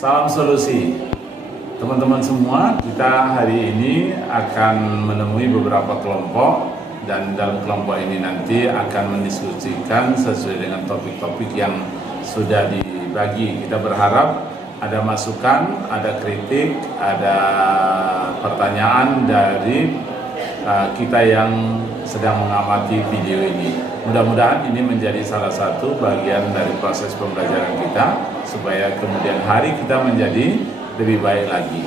Salam solusi. Teman-teman semua, kita hari ini akan menemui beberapa kelompok dan dalam kelompok ini nanti akan mendiskusikan sesuai dengan topik-topik yang sudah dibagi. Kita berharap ada masukan, ada kritik, ada pertanyaan dari kita yang sedang mengamati video ini. Mudah-mudahan ini menjadi salah satu bagian dari proses pembelajaran kita supaya kemudian hari kita menjadi lebih baik lagi.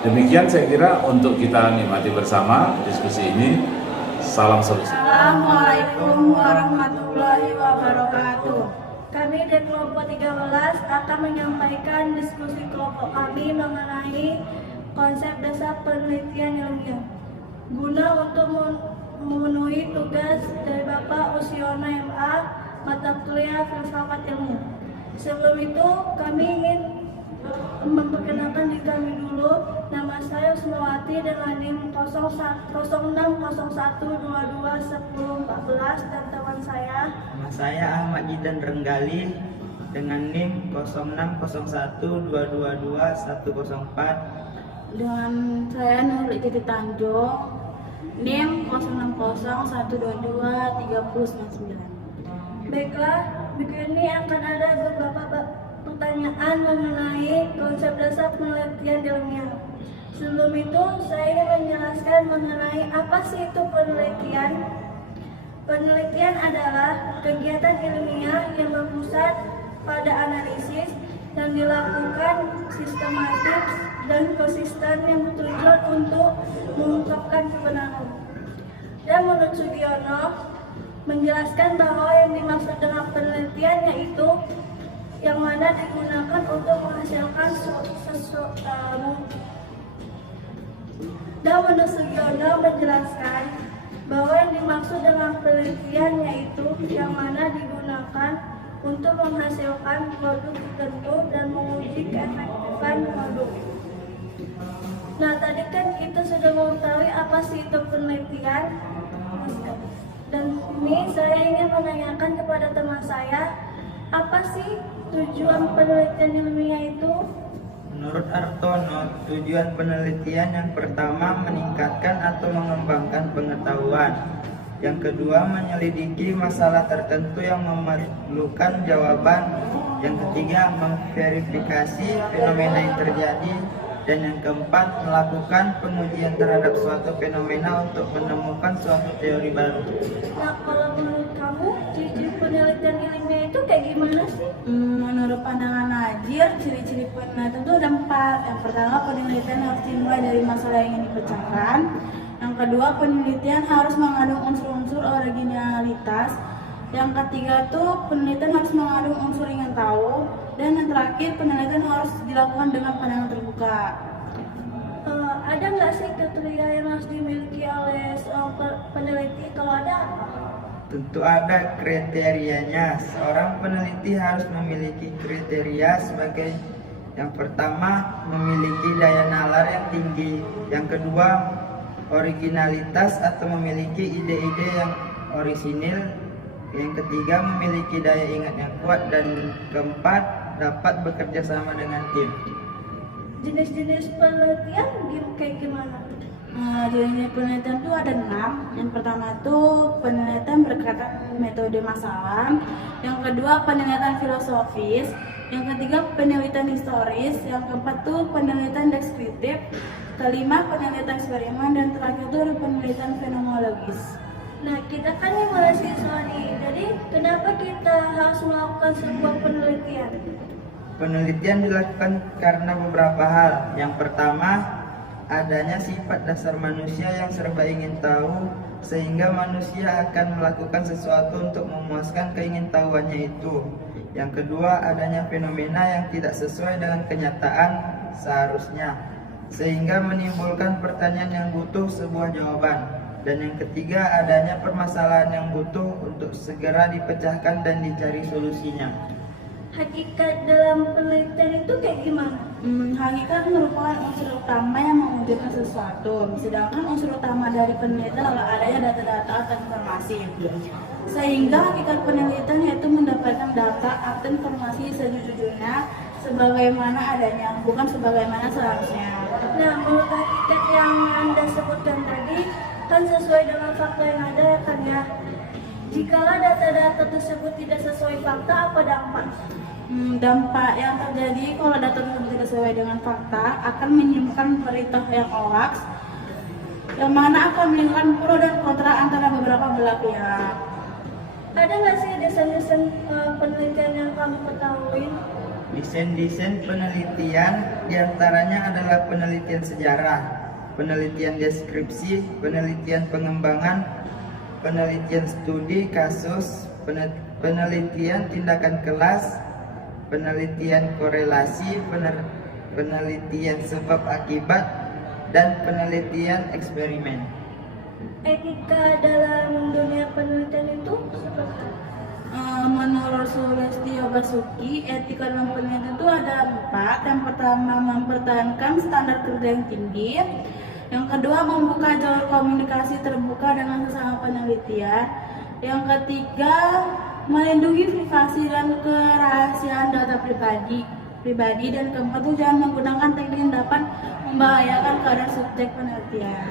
Demikian saya kira untuk kita nikmati bersama diskusi ini. Salam solusi. Assalamualaikum warahmatullahi wabarakatuh. Kami dari kelompok 13 akan menyampaikan diskusi kelompok kami mengenai konsep dasar penelitian ilmiah guna untuk memenuhi tugas dari Bapak Usiono MA mata kuliah filsafat ilmiah. Sebelum itu kami ingin memperkenalkan diri kami dulu. Nama saya Usmawati dengan NIM 0601221014 dan teman saya. Nama saya Ahmad Jidan Renggali dengan NIM 0601222104. Dengan saya Nurul Titi Tanjung, NIM 0601223099. Baiklah, berikut ini akan ada beberapa pertanyaan mengenai konsep dasar penelitian ilmiah. Sebelum itu, saya ingin menjelaskan mengenai apa sih itu penelitian. Penelitian adalah kegiatan ilmiah yang berpusat pada analisis yang dilakukan sistematis dan konsisten yang bertujuan untuk mengungkapkan kebenaran. Dan menurut Sugiono, menjelaskan bahwa yang dimaksud dengan penelitian yaitu yang mana digunakan untuk menghasilkan dan menurut Sugiono menjelaskan bahwa yang dimaksud dengan penelitian yaitu yang mana digunakan untuk menghasilkan produk tertentu dan menguji keefektifan produk. Nah, tadi kan kita sudah mengetahui apa sih itu penelitian. Dan ini saya ingin menanyakan kepada teman saya, apa sih tujuan penelitian ilmiah itu? Menurut Artono, tujuan penelitian yang pertama meningkatkan atau mengembangkan pengetahuan. Yang kedua, menyelidiki masalah tertentu yang memerlukan jawaban. Yang ketiga, memverifikasi fenomena yang terjadi. Dan yang keempat, melakukan pengujian terhadap suatu fenomena untuk menemukan suatu teori baru. Nah, kalau menurut kamu, ciri-ciri penelitian ilmiah itu kayak gimana sih? Menurut pandangan Najir, ciri-ciri penelitian itu ada 4. Yang pertama, penelitian harus dimulai dari masalah yang ingin dipecahkan. Yang kedua, penelitian harus mengandung unsur-unsur originalitas. Yang ketiga tuh penelitian harus mengandung unsur ingin tahu. Dan yang terakhir, penelitian harus dilakukan dengan pandangan terbuka. Ada nggak sih kriteria yang harus dimiliki oleh seorang peneliti? Kalau ada, Tentu ada kriterianya. Seorang peneliti harus memiliki kriteria sebagai yang pertama, memiliki daya nalar yang tinggi. Yang kedua, originalitas atau memiliki ide-ide yang orisinil. Yang ketiga, memiliki daya ingat yang kuat. Dan keempat, dapat bekerja sama dengan tim. jenis-jenis penelitian kayak gimana? Jenis penelitian itu ada 6. Yang pertama itu penelitian berkaitan metode masalah. Yang kedua penelitian filosofis. Yang ketiga penelitian historis. Yang keempat itu penelitian deskriptif. Kelima penelitian eksperimen. Dan terakhir itu ada penelitian fenomenologis. Nah, kita kan yang mahasiswa nih, jadi kenapa kita harus melakukan sebuah penelitian? Penelitian dilakukan karena beberapa hal. Yang pertama, adanya sifat dasar manusia yang serba ingin tahu, sehingga manusia akan melakukan sesuatu untuk memuaskan keingintahuannya itu. Yang kedua, adanya fenomena yang tidak sesuai dengan kenyataan seharusnya, sehingga menimbulkan pertanyaan yang butuh sebuah jawaban. Dan yang ketiga, adanya permasalahan yang butuh untuk segera dipecahkan dan dicari solusinya. Hakikat dalam penelitian itu kayak gimana? Hakikat merupakan unsur utama yang mewujudkan sesuatu. Sedangkan unsur utama dari penelitian adalah adanya data-data atau informasi. Sehingga hakikat penelitian yaitu mendapatkan data atau informasi sejujurnya sebagaimana adanya, bukan sebagaimana seharusnya. Nah, menurut hakikat yang Anda sebutkan tadi, kan sesuai dengan fakta yang ada ya kan ya? Jikalau data-data tersebut tidak sesuai fakta, apa dampak? Dampak yang terjadi kalau data tersebut tidak sesuai dengan fakta akan menimbulkan berita yang hoax, yang mana akan menimbulkan pro dan kontra antara beberapa belah pihak. Ada nggak sih desain-desain penelitian yang kamu ketahui? Desain-desain penelitian diantaranya adalah penelitian sejarah, penelitian deskripsi, penelitian pengembangan, penelitian studi kasus, penelitian tindakan kelas, penelitian korelasi, penelitian sebab akibat, dan penelitian eksperimen. Etika dalam dunia penelitian itu seperti apa? Menurut Sulistyo Basuki, etika dalam penelitian itu ada 4. Yang pertama, mempertahankan standar kerja yang tinggi. Yang kedua, membuka jalur komunikasi terbuka dengan sesama penelitian. Yang ketiga, melindungi privasi dan kerahasiaan data pribadi. Dan keempat, jangan menggunakan teknik yang dapat membahayakan keadaan subjek penelitian.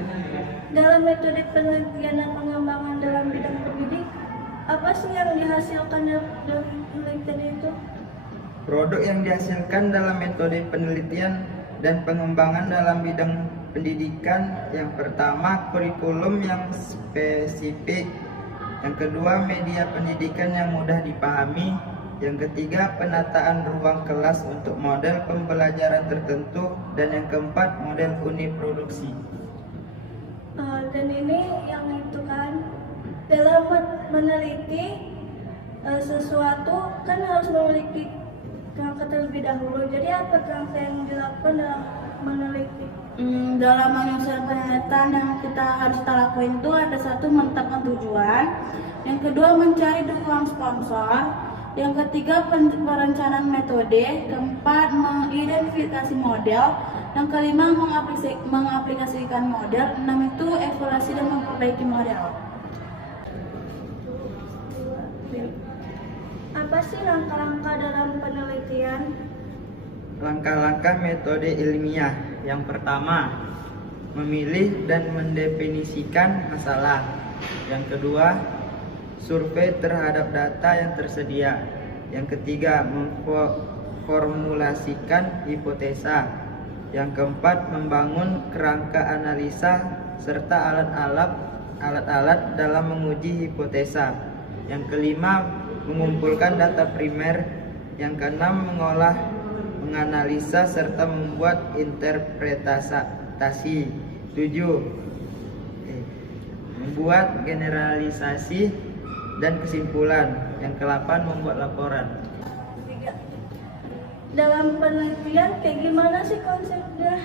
Dalam metode penelitian dan pengembangan dalam bidang pendidik, apa sih yang dihasilkan dari penelitian itu? Produk yang dihasilkan dalam metode penelitian dan pengembangan dalam bidang pendidikan, yang pertama kurikulum yang spesifik, yang kedua media pendidikan yang mudah dipahami, yang ketiga penataan ruang kelas untuk model pembelajaran tertentu, dan yang keempat model uniproduksi. Dan ini yang itu kan, dalam meneliti sesuatu kan harus memiliki kerangka terlebih dahulu. Jadi apa kerangka yang dilakukan dalam meneliti? Dalam menyusun penelitian yang kita harus lakuin itu ada 1, menetapkan tujuan, yang kedua mencari dukungan sponsor, yang ketiga perencanaan metode, keempat mengidentifikasi model, yang kelima mengaplikasikan model, 6 itu evaluasi dan memperbaiki model. Apa sih langkah-langkah dalam penelitian? Langkah-langkah metode ilmiah. Yang pertama, memilih dan mendefinisikan masalah. Yang kedua, survei terhadap data yang tersedia. Yang ketiga, memformulasikan hipotesa. Yang keempat, membangun kerangka analisa serta alat-alat dalam menguji hipotesa. Yang kelima, mengumpulkan data primer. Yang keenam, menganalisa serta membuat interpretasi. 7. Membuat generalisasi dan kesimpulan. Yang ke-8, membuat laporan. 3. Dalam penelitian kayak gimana sih konsepnya?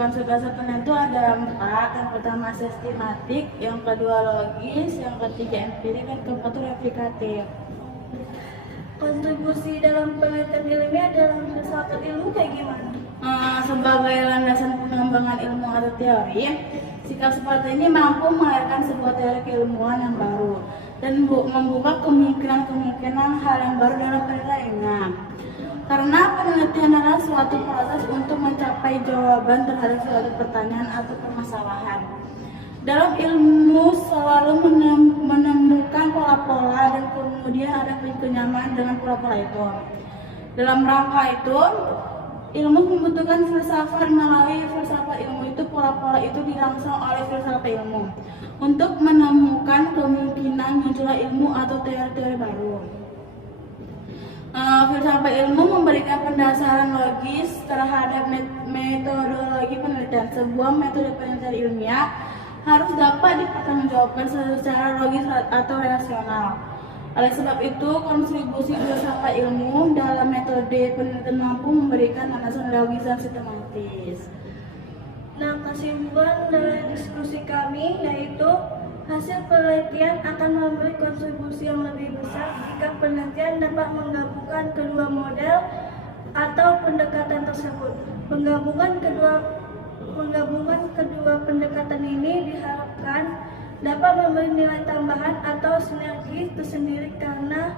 Konsep dasar penelitian itu ada 4. Yang pertama sistematik, yang kedua logis, yang ketiga empirik, dan keempat itu replikatif. Kontribusi dalam penelitian ilmiah dalam filsafat ilmu kayak gimana? Sebagai landasan pengembangan ilmu atau teori, sikap seperti ini mampu melahirkan sebuah teori keilmuan yang baru dan membuka kemungkinan hal yang baru dalam penelitian. Karena penelitian adalah suatu proses untuk mencapai jawaban terhadap suatu pertanyaan atau permasalahan. Dalam ilmu selalu menemukan pola-pola dan kemudian ada kenyamanan dengan pola-pola itu. Dalam rangka itu, ilmu membutuhkan filsafat. Melalui filsafat ilmu itu, pola-pola itu dirangsang oleh filsafat ilmu untuk menemukan kemungkinan munculnya ilmu atau teori-teori baru. Filsafat ilmu memberikan pendasaran logis terhadap metodologi penelitian. Sebuah metode penelitian ilmiah harus dapat dipertanggungjawabkan secara logis atau rasional. Oleh sebab itu, kontribusi filsafat ilmu dalam metode penelitian mampu memberikan landasan logis dan sistematis. Nah, kesimpulan dari diskusi kami yaitu hasil penelitian akan memberi kontribusi yang lebih besar jika penelitian dapat menggabungkan kedua model atau pendekatan tersebut. Penggabungan kedua pendekatan ini diharapkan dapat memberi nilai tambahan atau sinergi tersendiri karena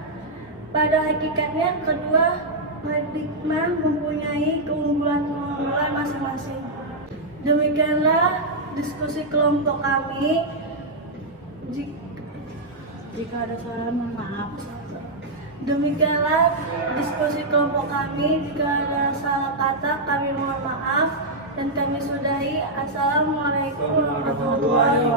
pada hakikatnya kedua paradigma Demikianlah diskusi kelompok kami. Jika ada saran, mohon maaf. Demikianlah diskusi kelompok kami. Jika ada salah kata, kami mohon maaf dan kami sudahi. Assalamualaikum warahmatullahi wabarakatuh.